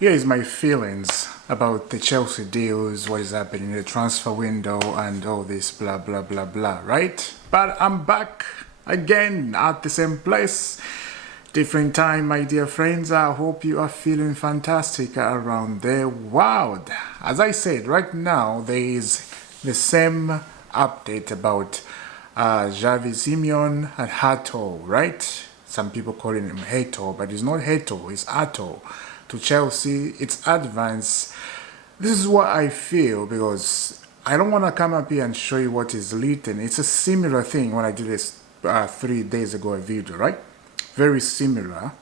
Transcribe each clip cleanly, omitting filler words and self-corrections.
Here is my feelings about the Chelsea deals, what is happening in the transfer window and all this blah blah blah blah, right? But I'm back again at the same place. Different time, my dear friends. I hope you are feeling fantastic around the world. As I said, right now there is the same update about Simon and HATO, right? Some people calling him HATO, but it's not HATO, it's HATO. To Chelsea, it's ADVACE. This is what I feel, because I don't want to come up here and show you what is written. It's a similar thing when I did this 3 days ago, a video, right? Very similar.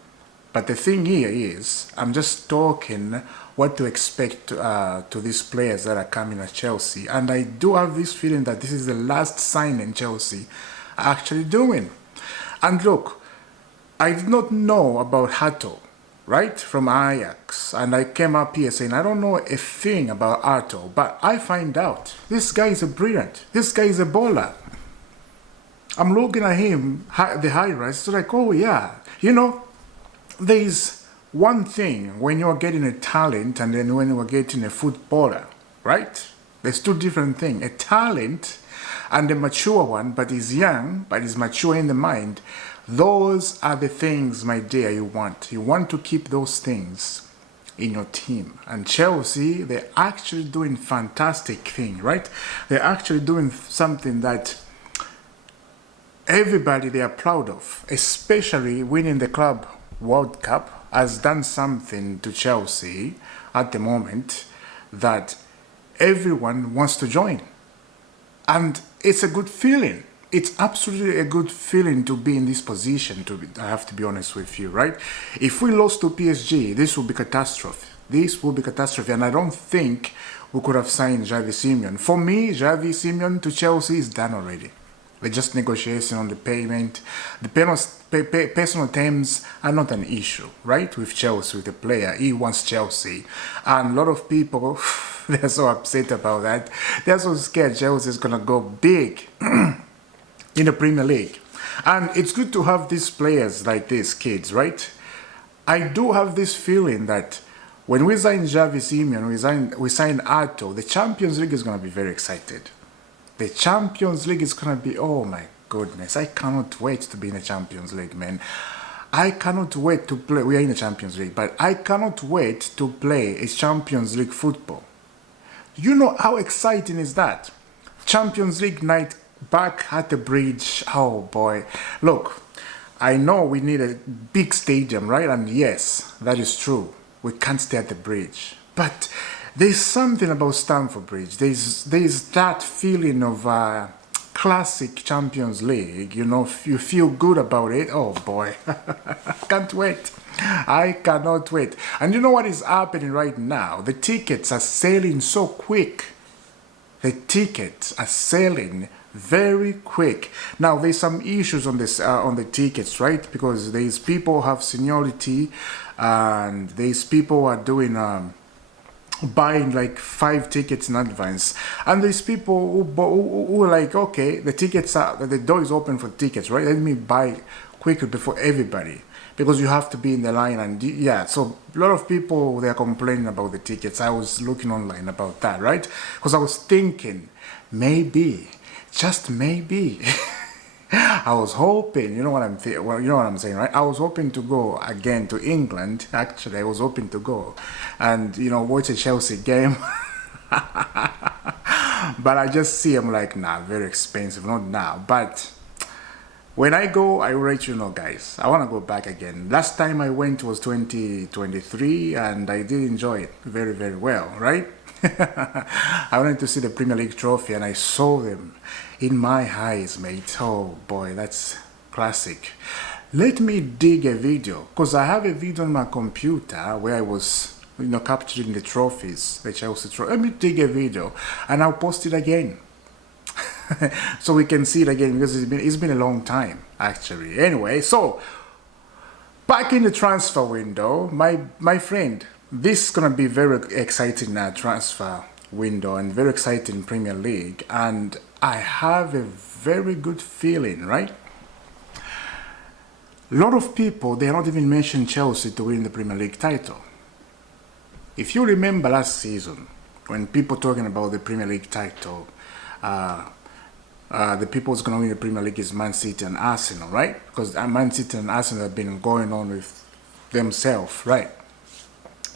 But the thing here is, I'm just talking what to expect to these players that are coming at Chelsea. And I do have this feeling that this is the last signing Chelsea are actually doing. And look, I did not know about HATO, right, from Ajax, and I came up here saying I don't know a thing about HATO, but I find out this guy is a brilliant, this guy is a baller. I'm looking at him, the highlights, it's like, oh yeah, you know, there's one thing when you're getting a talent and then when you're getting a footballer, right? There's two different things, a talent and a mature one, but he's young, but he's mature in the mind. Those are the things, my dear, you want. You want to keep those things in your team. And Chelsea, they're actually doing fantastic thing, right? They're actually doing something that everybody they are proud of, especially winning the Club World Cup has done something to Chelsea at the moment that everyone wants to join. And it's a good feeling. It's absolutely a good feeling to be in this position, I have to be honest with you, right? If we lost to PSG, this would be catastrophe. This would be catastrophe, and I don't think we could have signed Simon. For me, Simon to Chelsea is done already. We're just negotiating on the payment. The personal terms are not an issue, right? With Chelsea, with the player, he wants Chelsea. And a lot of people, they're so upset about that. They're so scared Chelsea is going to go big in the Premier League. And it's good to have these players like these kids, right? I do have this feeling that when we sign Simon, we sign HATO, the Champions League is going to be very excited. The Champions League is going to be, oh my goodness, I cannot wait to be in the Champions League, man. I cannot wait to play, we are in the Champions League, but I cannot wait to play a Champions League football. You know how exciting is that? Champions League night back at the bridge. Oh boy. Look, I know we need a big stadium, right? And yes, that is true. We can't stay at the bridge. But there's something about Stamford Bridge. There's that feeling of classic Champions League. You know, you feel good about it. Oh boy. Can't wait. I cannot wait. And you know what is happening right now? The tickets are selling so quick. The tickets are selling very quick. Now there's some issues on this on the tickets, right? Because there's people who have seniority, and there's people who are doing buying like 5 tickets in advance, and there's people who are like, okay, the tickets are, the door is open for tickets, right? Let me buy quicker before everybody, because you have to be in the line. And yeah, so a lot of people, they are complaining about the tickets. I was looking online about that, right? Because I was thinking, maybe, just maybe, I was hoping, you know what I'm saying, right? I was hoping to go again to England. Actually, I was hoping to go and, you know, watch a Chelsea game. But I just see, I'm like, nah, very expensive, not now. But when I go, I will let you know, guys. I want to go back again. Last time I went was 2023, and I did enjoy it very, very well, right? I wanted to see the Premier League trophy, and I saw them in my eyes, mate. Oh boy, that's classic. Let me dig a video, because I have a video on my computer where I was, you know, capturing the trophies, the Chelsea trophy. Let me dig a video, and I'll post it again. So we can see it again, because it's been a long time, actually. Anyway, so back in the transfer window, my friend, this is gonna be very exciting transfer window and very exciting Premier League, and I have a very good feeling, right? A lot of people, they are not even mentioning Chelsea to win the Premier League title. if you remember last season, when people talking about the Premier League title, the people who's going to win the Premier League is Man City and Arsenal, right? Because Man City and Arsenal have been going on with themselves, right?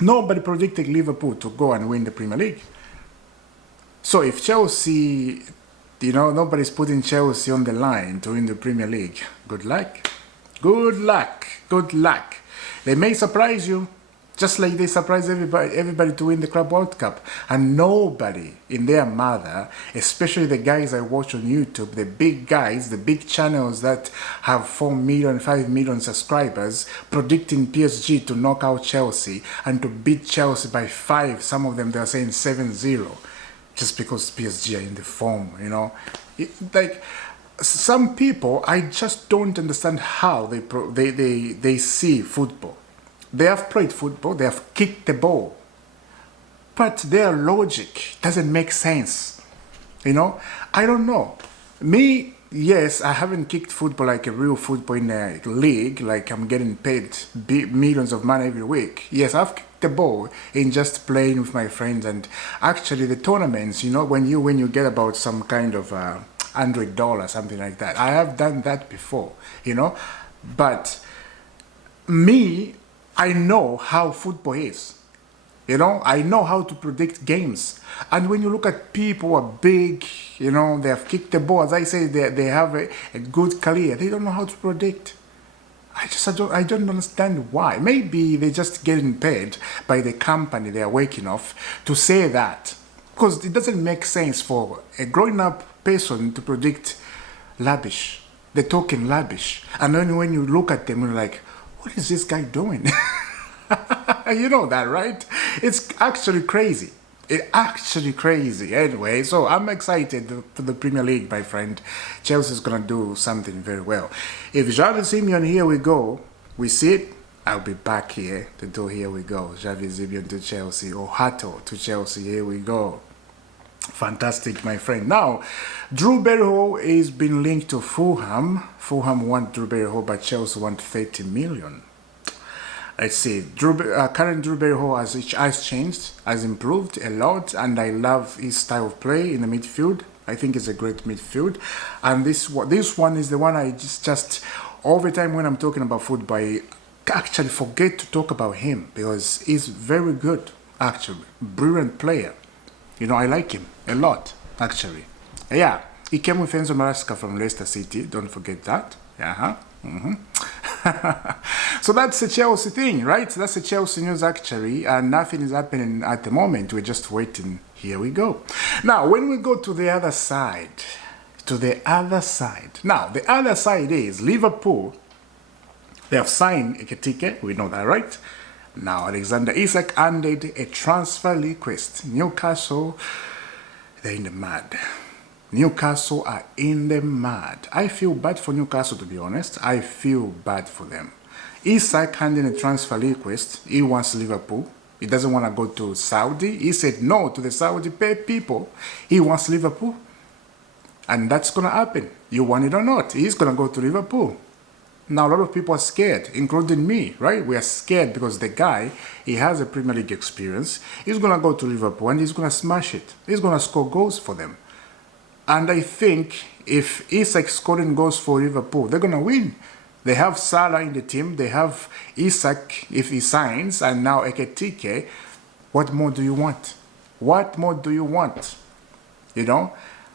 Nobody predicted Liverpool to go and win the Premier League. So if Chelsea, nobody's putting Chelsea on the line to win the Premier League, good luck. Good luck. Good luck. They may surprise you, just like they surprise everybody to win the Club World Cup. And nobody in their mother, especially the guys I watch on YouTube, the big guys, the big channels that have 4 million, 5 million subscribers, predicting PSG to knock out Chelsea and to beat Chelsea by 5. Some of them, they're saying 7-0. Just because PSG are in the form, like some people, I just don't understand how they see football. They have played football, they have kicked the ball, but their logic doesn't make sense. I don't know. Me, yes, I haven't kicked football like a real football in a league, like I'm getting paid millions of money every week. Yes, I've kicked the ball in just playing with my friends, and actually the tournaments, when you get about some kind of $100, something like that. I have done that before, but me, I know how football is. I know how to predict games. And when you look at people who are big, they have kicked the ball, as I say, they have a good career. They don't know how to predict. I don't understand why. Maybe they're just getting paid by the company they are working off to say that. Because it doesn't make sense for a grown-up person to predict rubbish. They're talking rubbish. And then when you look at them, you're like, what is this guy doing? You know that, right? It's actually crazy. It's actually crazy. Anyway, so I'm excited for the Premier League, my friend. Chelsea's going to do something very well. If Xavi Simeon, here we go, we see it, I'll be back here to do here we go. Xavi Simeon to Chelsea, or HATO to Chelsea, here we go. Fantastic, my friend. Now, Drew Berryhill is been linked to Fulham. Fulham want Drew Berryhill, but Chelsea want 30 million. Let's see. Current Drew Berryhill has changed, has improved a lot, and I love his style of play in the midfield. I think it's a great midfield. And this one is the one I just all the time when I'm talking about football, I actually forget to talk about him because he's very good, actually. Brilliant player. I like him a lot, actually. Yeah, he came with Enzo Maresca from Leicester City. Don't forget that. So that's the Chelsea thing, right? That's the Chelsea news, actually. And nothing is happening at the moment. We're just waiting. Here we go. Now, when we go to the other side, Now, the other side is Liverpool. They have signed Ekitike. We know that, right? Now, Alexander Isak handed a transfer request. Newcastle, they're in the mud. Newcastle are in the mud. I feel bad for Newcastle, to be honest. I feel bad for them. Isak handed a transfer request. He wants Liverpool. He doesn't want to go to Saudi. He said no to the Saudi people. He wants Liverpool. And that's going to happen. You want it or not. He's going to go to Liverpool. Now, a lot of people are scared, including me, right? We are scared because the guy, he has a Premier League experience. He's going to go to Liverpool and he's going to smash it. He's going to score goals for them. And I think if Isak scoring goals for Liverpool, they're going to win. They have Salah in the team. They have Isak if he signs. And now Ekitike. What more do you want? What more do you want?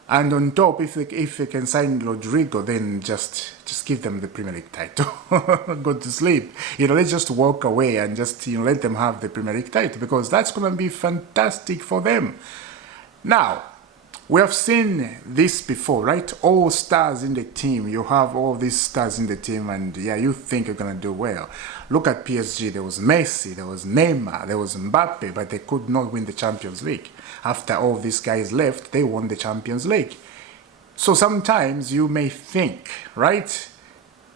And on top, if they can sign Rodrigo, then just give them the Premier League title. Go to sleep. Let's just walk away and just let them have the Premier League title, because that's going to be fantastic for them. Now, we have seen this before, right? All stars in the team. You have all these stars in the team, and yeah, you think you're going to do well. Look at PSG. There was Messi, there was Neymar, there was Mbappe, but they could not win the Champions League. After all these guys left, they won the Champions League. So sometimes you may think, right?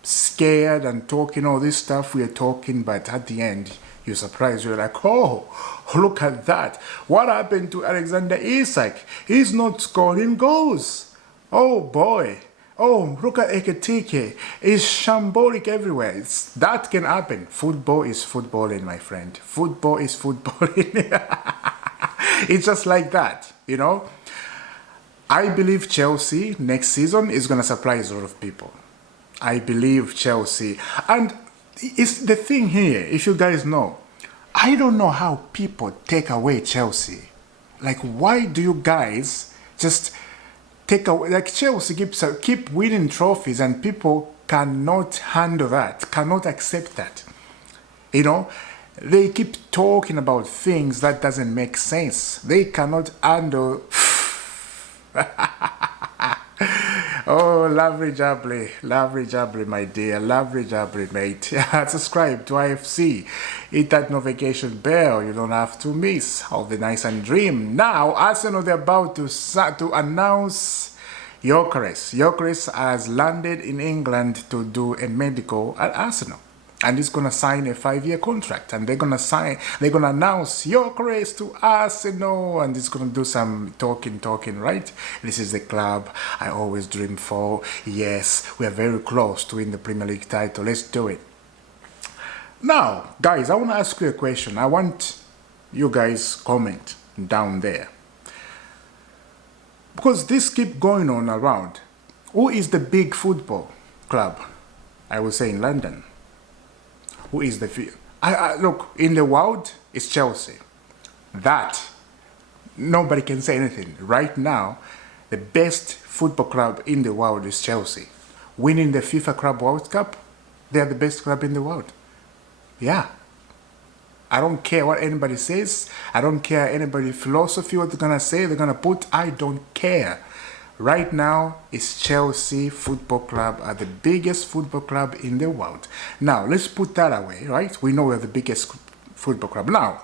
Scared and talking all this stuff we are talking, but at the end, you're surprised. You're like, oh, look at that. What happened to Alexander Isak? He's not scoring goals. Oh boy. oh, look at Ekitike. It's shambolic everywhere. That can happen. Football is footballing, my friend. Football is footballing. It's just like that, you know. I believe Chelsea next season is going to surprise a lot of people. I believe Chelsea. And it's the thing here, if you guys know, I don't know how people take away Chelsea. Like, why do you guys just take away? Like, Chelsea keep winning trophies and people cannot handle that, cannot accept that. You know, they keep talking about things that doesn't make sense. They cannot handle... Oh, lovely jubbly, my dear, lovely jubbly, mate. Subscribe to IFC, hit that notification bell, you don't have to miss all the nice and dream. Now, Arsenal, they're about to announce Gyökeres. Gyökeres has landed in England to do a medical at Arsenal. And he's going to sign a 5-year contract. And they're going to announce Gyökeres to Arsenal. And he's going to do some talking, right? This is the club I always dreamed for. Yes, we are very close to win the Premier League title. Let's do it. Now, guys, I want to ask you a question. I want you guys comment down there. Because this keep going on around. Who is the big football club, I would say, in London? Who is the... look, in the world, it's Chelsea. That, nobody can say anything. Right now, the best football club in the world is Chelsea. Winning the FIFA Club World Cup, they are the best club in the world. Yeah. I don't care what anybody says. I don't care anybody's philosophy, what they're going to say, they're going to put. I don't care. Right now, it's Chelsea Football Club are the biggest football club in the world. Now, let's put that away, right? We know we're the biggest football club. Now,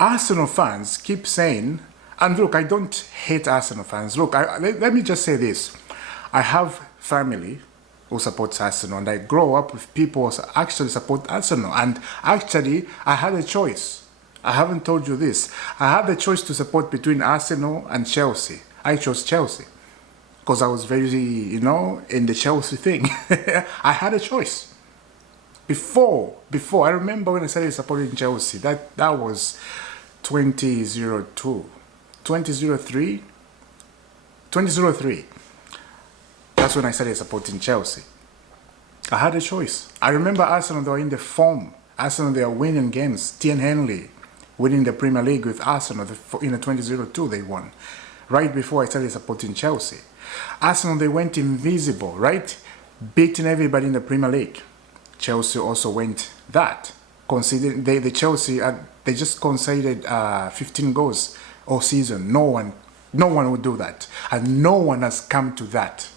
Arsenal fans keep saying, and look, I don't hate Arsenal fans. Look, let me just say this. I have family who supports Arsenal, and I grow up with people who actually support Arsenal. And actually, I had a choice. I haven't told you this. I had the choice to support between Arsenal and Chelsea. I chose Chelsea because I was very, you know, in the Chelsea thing. I had a choice. Before, I remember when I started supporting Chelsea, that was 2002, 2003. That's when I started supporting Chelsea. I had a choice. I remember Arsenal, they were in the form. Arsenal, they are winning games. Thierry Henry winning the Premier League with Arsenal. In the 2002, they won. Right before I started supporting Chelsea. Arsenal, they went invisible, right? Beating everybody in the Premier League. Chelsea also went that. Considering the Chelsea, they just conceded 15 goals all season. No one would do that. And no one has come to that.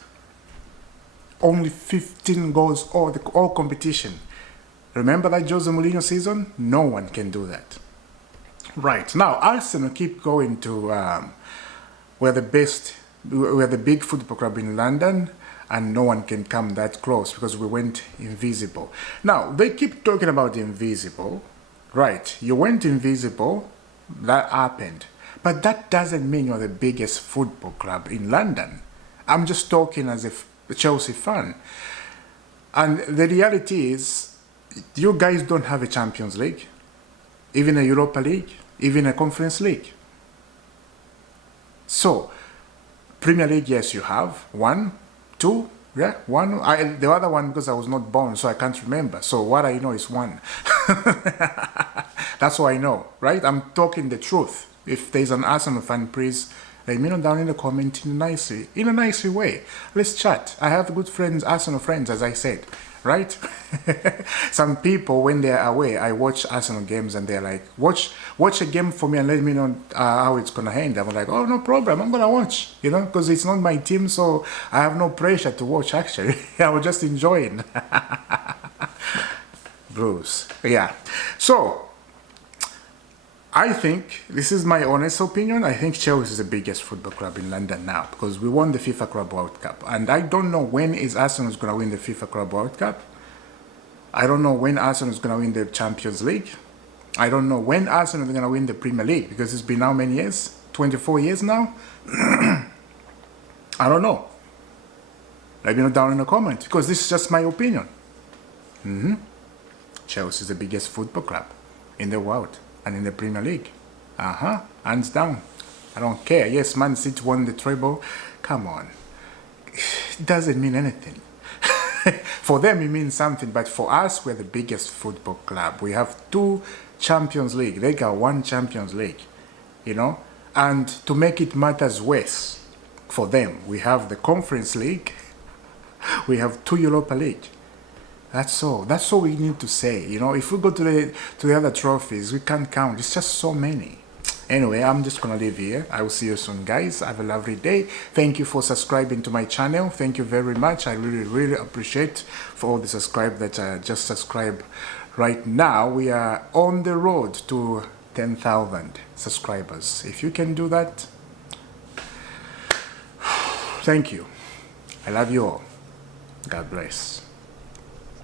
Only 15 goals all competition. Remember that Jose Mourinho season? No one can do that. Right. Now, Arsenal keep going to... we're the big football club in London, and no one can come that close because we went invisible. Now, they keep talking about invisible. Right, you went invisible, that happened. But that doesn't mean you're the biggest football club in London. I'm just talking as a Chelsea fan. And the reality is, you guys don't have a Champions League, even a Europa League, even a Conference League. So, Premier League, yes, you have. 1, 2, yeah, 1. The other one, because I was not born, so I can't remember. So what I know is 1. That's what I know, right? I'm talking the truth. If there's an Arsenal fan, please let me know down in the comment in a nice way. Let's chat. I have good friends, Arsenal friends, as I said. Right? Some people, when they're away, I watch Arsenal games and they're like, watch a game for me and let me know how it's going to end. I'm like, oh, no problem. I'm going to watch, you know, because it's not my team. So I have no pressure to watch, actually. I was just enjoying. Blues. Yeah. So I think, this is my honest opinion, I think Chelsea is the biggest football club in London now because we won the FIFA Club World Cup. And I don't know when is Arsenal going to win the FIFA Club World Cup. I don't know when Arsenal is going to win the Champions League. I don't know when Arsenal is going to win the Premier League because it's been how many years? 24 years now? I don't know. Let me know down in the comments, because this is just my opinion. Chelsea is the biggest football club in the world and in the Premier League. Hands down. I don't care. Yes, Man City won the treble. Come on. It doesn't mean anything. For them it means something, but for us, we're the biggest football club. We have 2 Champions League. They got 1 Champions League, you know. And to make it matters worse for them, we have the Conference League. We have 2 Europa League. That's all. That's all we need to say. You know, if we go to the other trophies, we can't count. It's just so many. Anyway, I'm just gonna leave here. I will see you soon, guys. Have a lovely day. Thank you for subscribing to my channel. Thank you very much. I really appreciate for all the subscribe that just subscribe right now. We are on the road to 10,000 subscribers. If you can do that, thank you. I love you all. God bless.